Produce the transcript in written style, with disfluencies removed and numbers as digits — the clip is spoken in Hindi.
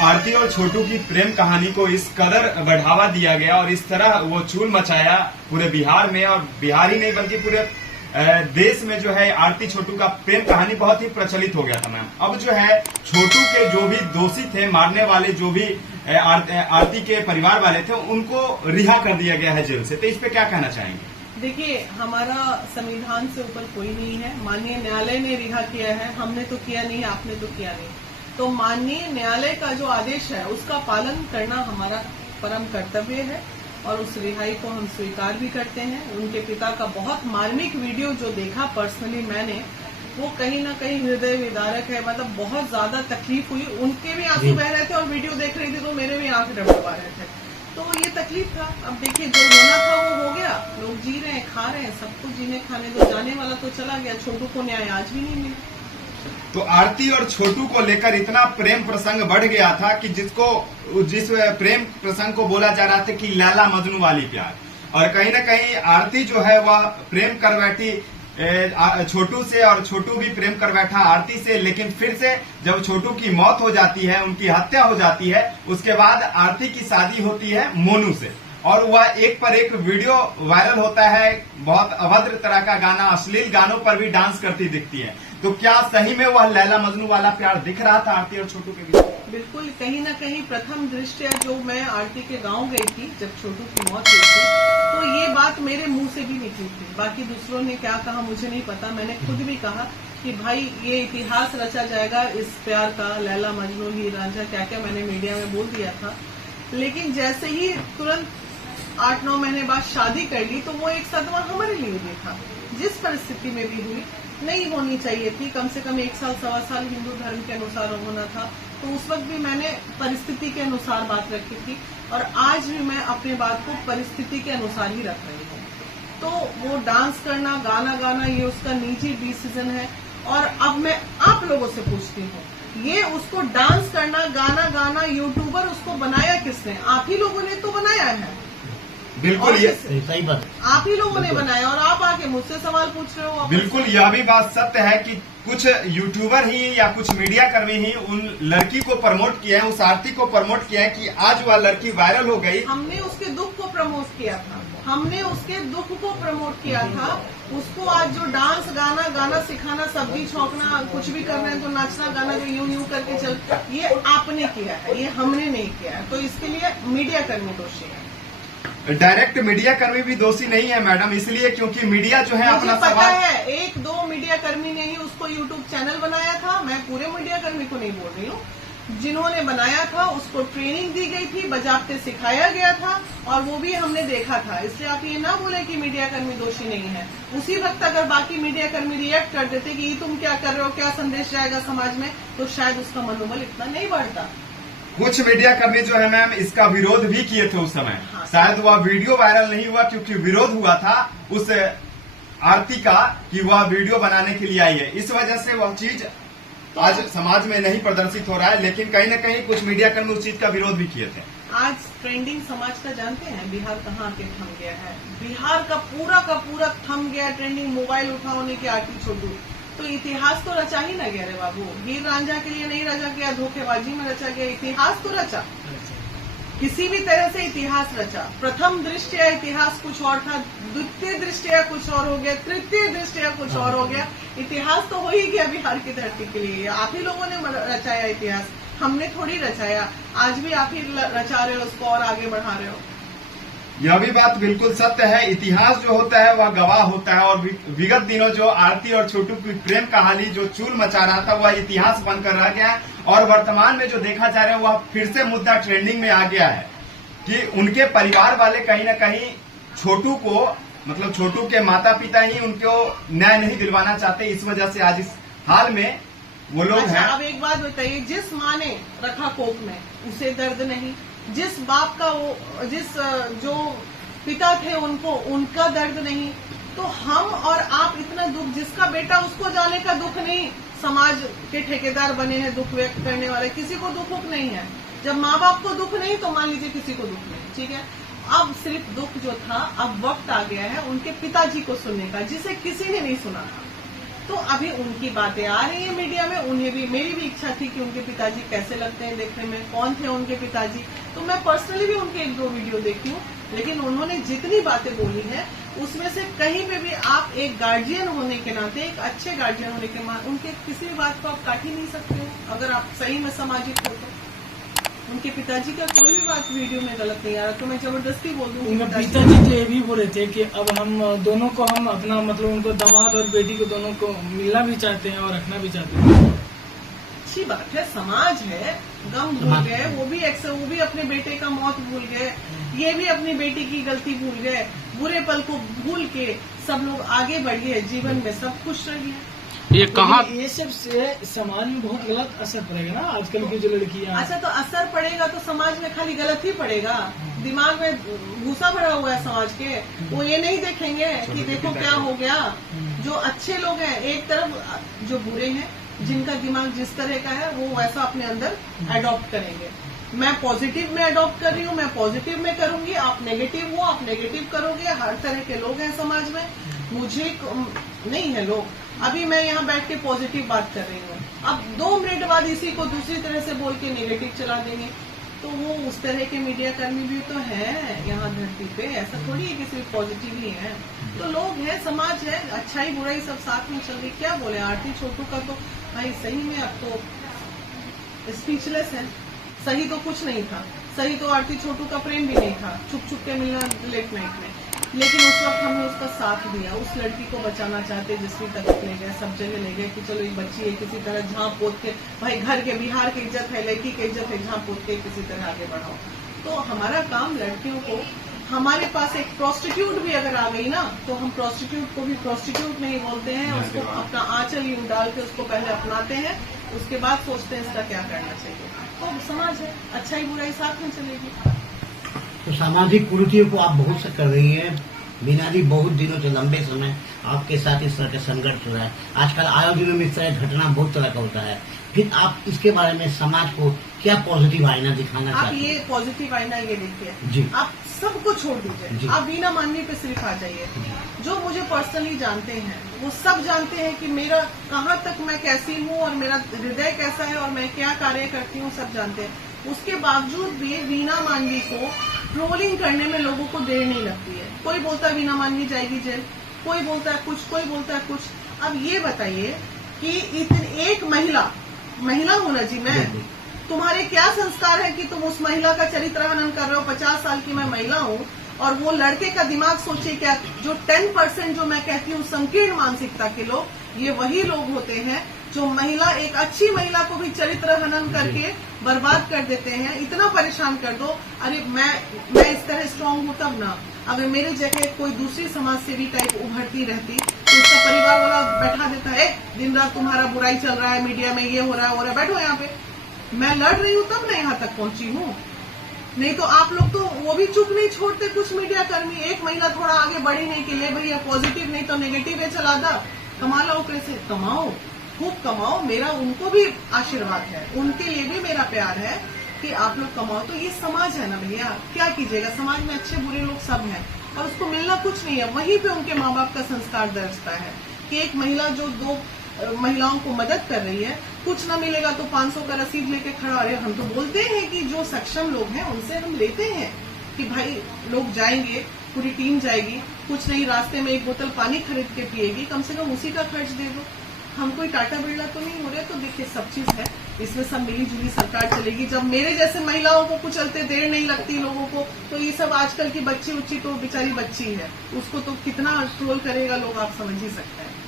आरती और छोटू की प्रेम कहानी को इस कदर बढ़ावा दिया गया और इस तरह वो चूल मचाया पूरे बिहार में, और बिहार ही नहीं बल्कि पूरे देश में जो है आरती छोटू का प्रेम कहानी बहुत ही प्रचलित हो गया था मैम। अब जो है छोटू के जो भी दोषी थे, मारने वाले जो भी आरती के परिवार वाले थे, उनको रिहा कर दिया गया है जेल से। तो इस पे क्या कहना चाहेंगे? देखिए, हमारा संविधान से ऊपर कोई नहीं है। माननीय न्यायालय ने रिहा किया है, हमने तो किया नहीं, आपने तो किया नहीं। तो माननीय न्यायालय का जो आदेश है उसका पालन करना हमारा परम कर्तव्य है और उस रिहाई को हम स्वीकार भी करते हैं। उनके पिता का बहुत मार्मिक वीडियो जो देखा पर्सनली मैंने, वो कहीं ना कहीं हृदय विदारक है। मतलब बहुत ज्यादा तकलीफ हुई, उनके भी आंसू बह रहे थे और वीडियो देख रही थी तो मेरे भी आंख डबडबा रहे थे। तो ये तकलीफ था। अब देखिए, जो होना था वो हो गया। लोग जी रहे हैं, खा रहे हैं, सबको जीने खाने दो। जाने वाला तो चला गया। छोटू को न्याय आज भी नहीं मिला। तो आरती और छोटू को लेकर इतना प्रेम प्रसंग बढ़ गया था कि जिस प्रेम प्रसंग को बोला जा रहा था कि लैला मजनू वाली प्यार, और कहीं ना कहीं आरती जो है वह प्रेम कर बैठी छोटू से और छोटू भी प्रेम कर बैठा आरती से। लेकिन फिर से जब छोटू की मौत हो जाती है, उनकी हत्या हो जाती है, उसके बाद आरती की शादी होती है मोनू से, और वह एक पर एक वीडियो वायरल होता है। बहुत अभद्र तरह का गाना, अश्लील गानों पर भी डांस करती दिखती है। तो क्या सही में वह लैला मजनू वाला प्यार दिख रहा था आरती और छोटू के बीच? बिल्कुल। कहीं ना कहीं प्रथम दृष्टया जो मैं आरती के गांव गई थी जब छोटू की मौत हुई थी, तो ये बात मेरे मुंह से भी निकली थी। बाकी दूसरों ने क्या कहा मुझे नहीं पता। मैंने खुद भी कहा कि भाई ये इतिहास रचा जाएगा इस प्यार का, लैला मजनू हीर रांझा, क्या क्या मैंने मीडिया में बोल दिया था। लेकिन जैसे ही तुरंत 8-9 महीने बाद शादी कर ली तो वो एक सदमा हमारे लिए भी था। जिस परिस्थिति में भी हुई, नहीं होनी चाहिए थी। कम से कम 1 साल 1.25 साल हिंदू धर्म के अनुसार होना था। तो उस वक्त भी मैंने परिस्थिति के अनुसार बात रखी थी और आज भी मैं अपने बात को परिस्थिति के अनुसार ही रख रही हूँ। तो वो डांस करना, गाना गाना, ये उसका निजी डिसीजन है। और अब मैं आप लोगों से पूछती हूँ, ये उसको डांस करना, गाना गाना, यूट्यूबर उसको बनाया किसने? आप ही लोगों ने तो बनाया है। बिल्कुल, ये सही बात, आप ही लोगों ने बनाया और आप आके मुझसे सवाल पूछ रहे हो। बिल्कुल, यह भी बात सत्य है कि कुछ यूट्यूबर ही या कुछ मीडिया कर्मी ही उन लड़की को प्रमोट किया है, उस आरती को प्रमोट किया है कि आज वह लड़की वायरल हो गई। हमने उसके दुख को प्रमोट किया था। हमने उसके दुख को प्रमोट किया था। उसको आज जो डांस, गाना गाना सिखाना, सब्जी छौंकना, कुछ भी कर रहे हैं तो नाचना गाना जो यूं यूं करके चल, ये आपने किया है, ये हमने नहीं किया है। तो इसके लिए मीडिया कर्मी दोषी है। डायरेक्ट मीडिया कर्मी भी दोषी नहीं है मैडम, इसलिए क्योंकि मीडिया जो है अपना पता सवाल है 1-2 मीडिया कर्मी ने ही उसको यूट्यूब चैनल बनाया था। मैं पूरे मीडिया कर्मी को नहीं बोल रही हूँ। जिन्होंने बनाया था उसको ट्रेनिंग दी गई थी, बजाते सिखाया गया था और वो भी हमने देखा था। इसलिए आप ये ना बोले कि मीडिया कर्मी दोषी नहीं है। उसी वक्त अगर बाकी मीडिया कर्मी रिएक्ट कर देते कि ये तुम क्या कर रहे हो, क्या संदेश जाएगा समाज में, तो शायद उसका मनोबल इतना नहीं बढ़ता। कुछ मीडिया कर्मी जो है मैम इसका विरोध भी किए थे उस समय। हाँ, शायद वह वीडियो वायरल नहीं हुआ क्योंकि विरोध हुआ था उस आरती का कि वह वीडियो बनाने के लिए आई है। इस वजह से वह चीज आज समाज में नहीं प्रदर्शित हो रहा है। लेकिन कहीं न कहीं कुछ मीडिया कर्मी उस चीज का विरोध भी किए थे। आज ट्रेंडिंग समाज का जानते हैं बिहार कहाँ आके थम गया है? बिहार का पूरा थम गया ट्रेंडिंग। मोबाइल उठाने के आरती छोटू, तो इतिहास तो रचा ही ना गया रे बाबू। हीर रांझा के लिए नहीं रचा गया, धोखेबाजी में रचा गया। इतिहास तो रचा, किसी भी तरह से इतिहास रचा। प्रथम दृष्टया इतिहास कुछ और था, द्वितीय दृष्टया कुछ और हो गया, तृतीय दृष्टया कुछ और हो गया। इतिहास तो हो ही गया बिहार की धरती के लिए। आप ही लोगों ने रचाया इतिहास, हमने थोड़ी रचाया। आज भी आप ही रचा रहे हो उसको और आगे बढ़ा रहे हो। यह भी बात बिल्कुल सत्य है। इतिहास जो होता है वह गवाह होता है, और विगत दिनों जो आरती और छोटू की प्रेम कहानी जो चूल मचा रहा था वह इतिहास बनकर रह गया है। और वर्तमान में जो देखा जा रहा है वह फिर से मुद्दा ट्रेंडिंग में आ गया है कि उनके परिवार वाले कहीं न कहीं छोटू को, मतलब छोटू के माता पिता ही उनको न्याय नहीं दिलवाना चाहते। इस वजह से आज इस हाल में वो लोग हैं। अब एक बात बताइए, जिस माँ ने रखा कोख में उसे दर्द नहीं, जिस बाप का जिस जो पिता थे उनको उनका दर्द नहीं, तो हम और आप इतना दुख, जिसका बेटा उसको जाने का दुख नहीं। समाज के ठेकेदार बने हैं दुख व्यक्त करने वाले, किसी को दुख नहीं है। जब माँ बाप को दुख नहीं तो मान लीजिए किसी को दुख नहीं, ठीक है। अब सिर्फ दुख जो था, अब वक्त आ गया है उनके पिताजी को सुनने का, जिसे किसी ने नहीं सुना था। तो अभी उनकी बातें आ रही है मीडिया में, उन्हें भी, मेरी भी इच्छा थी कि उनके पिताजी कैसे लगते हैं देखने में, कौन थे उनके पिताजी, तो मैं पर्सनली भी उनके 1-2 वीडियो देखी हूँ। लेकिन उन्होंने जितनी बातें बोली है उसमें से कहीं पे भी आप एक गार्जियन होने के नाते, एक अच्छे गार्जियन होने के नाते उनके किसी भी बात को आप काट ही नहीं सकते हो, अगर आप सही में सामाजिक हो तो। उनके पिताजी का कोई भी बात वीडियो में गलत नहीं आ रहा तो मैं जबरदस्ती बोल दूँ। उनके पिताजी तो ये भी बोले थे कि अब हम दोनों को, हम अपना मतलब उनको दामाद और बेटी को दोनों को मिलना भी चाहते हैं और रखना भी चाहते हैं। अच्छी बात है, समाज है, गम भूल गए, वो भी अपने बेटे का मौत भूल गए, ये भी अपनी बेटी की गलती भूल गए, बुरे पल को भूल के सब लोग आगे बढ़िए, जीवन में सब खुश रहिए। ये कहाँ, ये सब से समाज में बहुत गलत असर पड़ेगा ना आजकल की जो लड़कियां। अच्छा, तो असर पड़ेगा तो समाज में खाली गलत ही पड़ेगा, दिमाग में भूसा भरा हुआ है समाज के, वो ये नहीं देखेंगे कि देखो क्या हो गया। जो अच्छे लोग हैं एक तरफ, जो बुरे हैं जिनका दिमाग जिस तरह का है वो वैसा अपने अंदर अडॉप्ट करेंगे। मैं पॉजिटिव में अडॉप्ट कर रही हूँ, मैं पॉजिटिव में करूंगी, आप नेगेटिव हो, आप नेगेटिव करोगे। हर तरह के लोग हैं समाज में, मुझे नहीं है लोग। अभी मैं यहाँ बैठ के पॉजिटिव बात कर रही हूँ, अब 2 मिनट बाद इसी को दूसरी तरह से बोल के नेगेटिव चला देंगे, तो वो उस तरह के मीडिया कर्मी भी तो है यहाँ धरती पे, ऐसा थोड़ी है कि सिर्फ पॉजिटिव ही है। तो लोग हैं, समाज है, अच्छाई बुराई सब साथ में चल रही। क्या बोले, आरती छोटू का तो भाई सही में अब तो स्पीचलेस है। सही तो कुछ नहीं था, सही तो आरती छोटू का प्रेम भी नहीं था, छुप छुप के मिलना लेट नाइट में, लेकिन उस वक्त हमने उसका साथ दिया। उस लड़की को बचाना चाहते, जिसकी तक ले गए, सब जगह ले गए कि चलो एक बच्ची है, किसी तरह झाँप पोत के, भाई घर के, बिहार की इज्जत है, लड़की की इज्जत है, झाँप पोत के किसी तरह आगे बढ़ाओ। तो हमारा काम लड़कियों को, हमारे पास एक प्रोस्टिट्यूट भी अगर आ गई ना, तो हम प्रोस्टिट्यूट को भी प्रोस्टिट्यूट नहीं बोलते हैं, उसको अपना आंचल यूं डाल के उसको पहले अपनाते हैं, उसके बाद सोचते हैं इसका क्या करना चाहिए। तो समाज है, अच्छाई बुराई साथ में चलेगी। तो सामाजिक कुरीतियों को आप बहुत से कर रही है। मीना जी, बहुत दिनों से, लंबे समय आपके साथ इस तरह का संघर्ष हो रहा है। आजकल आयोजनों में इस तरह घटना बहुत तरह का होता है, फिर आप इसके बारे में समाज को क्या पॉजिटिव आईना दिखाना आप चाहते हैं? ये पॉजिटिव आईना ये देखिए जी, आप सबको छोड़ दीजिए, आप वीना मानवी पे सिर्फ आ जाइए। जो मुझे पर्सनली जानते हैं वो सब जानते हैं कि मेरा कहाँ तक मैं कैसी हूँ और मेरा हृदय कैसा है और मैं क्या कार्य करती हूँ, सब जानते हैं। उसके बावजूद भी वीना मानवी को ट्रोलिंग करने में लोगों को देर नहीं लगती है। कोई बोलता है वीना मानवी जाएगी जेल, कोई बोलता है कुछ, कोई बोलता है कुछ। अब ये बताइए कि इतनी एक महिला हूँ ना जी मैं, तुम्हारे क्या संस्कार है कि तुम उस महिला का चरित्र हनन कर रहे हो। 50 साल की मैं महिला हूँ और वो लड़के का दिमाग सोचिए क्या, जो 10% जो मैं कहती हूँ संकीर्ण मानसिकता के लोग, ये वही लोग होते हैं जो महिला, एक अच्छी महिला को भी चरित्र हनन करके बर्बाद कर देते हैं। इतना परेशान कर दो, अरे मैं इस तरह स्ट्रांग हूँ तब ना। अगर मेरी जगह कोई दूसरी समाज सेवी टाइप उभरती रहती तो उसका परिवार वाला बैठा देता है, दिन रात तुम्हारा बुराई चल रहा है, मीडिया में ये हो रहा है, बैठो यहाँ पे। मैं लड़ रही हूँ तब मैं यहाँ तक पहुंची हूँ, नहीं तो आप लोग तो वो भी चुप नहीं छोड़ते। कुछ मीडिया कर्मी, एक महिला थोड़ा आगे बढ़ी नहीं के लिए भैया पॉजिटिव नहीं तो नेगेटिव है, चला दा, कमा लो, कैसे कमाओ, खूब कमाओ। मेरा उनको भी आशीर्वाद है, उनके लिए भी मेरा प्यार है कि आप लोग कमाओ। तो ये समाज है ना भैया, क्या कीजिएगा, समाज में अच्छे बुरे लोग सब हैं और उसको मिलना कुछ नहीं है। वहीं पे उनके माँ बाप का संस्कार दर्जता है कि एक महिला जो 2 महिलाओं को मदद कर रही है, कुछ ना मिलेगा तो 500 का रसीद लेके खड़ा। अरे हम तो बोलते हैं कि जो सक्षम लोग हैं उनसे हम लेते हैं कि भाई लोग जाएंगे, पूरी टीम जाएगी, कुछ नहीं रास्ते में 1 बोतल पानी खरीद के पिएगी, कम से कम उसी का खर्च दे दो। हम कोई टाटा बिरला तो नहीं हो रहे। तो देखिए सब चीज है, इसमें सब मिली जुली सरकार चलेगी। जब मेरे जैसे महिलाओं को कुचलते देर नहीं लगती लोगों को, तो ये सब आजकल की बच्ची उच्ची तो बेचारी बच्ची है, उसको तो कितना ट्रोल करेगा लोग, आप समझ ही सकते हैं।